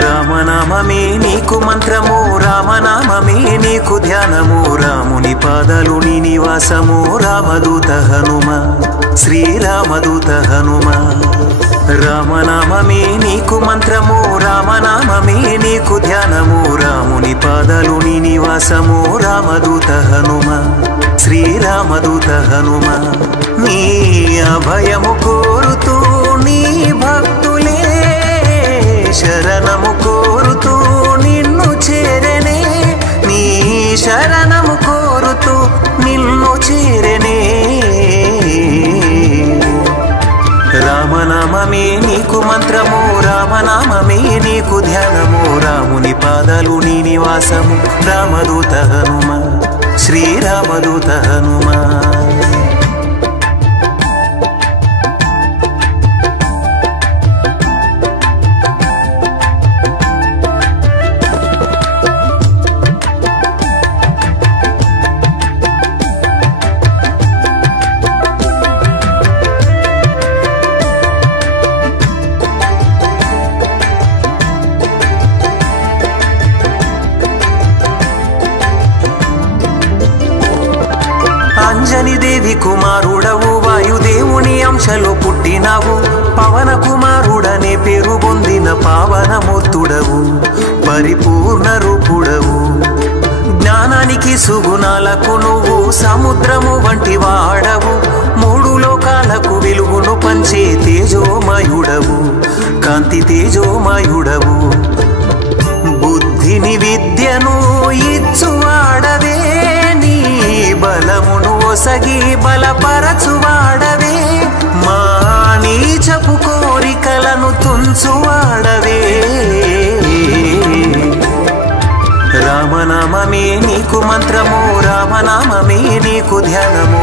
రామనామమే నీకు మంత్రము, రామనామమే నీకు ధ్యానము, రాముని పాదాలు నీ నివాసము, రామదూత హనుమ, శ్రీరామదూత హనుమ. రామనామమే నీకు మంత్రము, రామనామమే నీకు ధ్యానము, రాముని పాదాలు నీ నివాసము, రామదూత హనుమ, శ్రీరామదూత హనుమ. నీ అభయము కోరుతూ నీ భక్తులే శరణము కోరుతూ నిన్ను చేరనే, నీ శరణము కోరుతూ నిన్ను చేరనే. రామనామమే నీకు మంత్రము, రామనామమే నీకు ధ్యానము, రాముని పాదాలు నీ నివాసము, రామదూత హనుమ, శ్రీరామదూత హనుమ. అంజని దేవి కుమారుడవు, వాయుదేవుని అంశలో పుట్టినావు, పవన కుమారుడనే పేరు పొందిన పావనమూర్తుడవు, పరిపూర్ణ రూపుడవు. జ్ఞానానికి సుగుణాలకు నువ్వు సముద్రము వంటి వాడవు, మూడు లోకాలకు వెలుగును పంచే తేజోమయుడవు, కాంతి తేజోమయుడవు. బుద్ధిని విద్యను ఇచ్చువాడవే, నీ బలమును ఒసగి బలపరచువాడవే, మా నీచపు కోరికలను తుంచువాడవే. రామనామమే నీకు మంత్రము, రామనామమే నీకు ధ్యానము,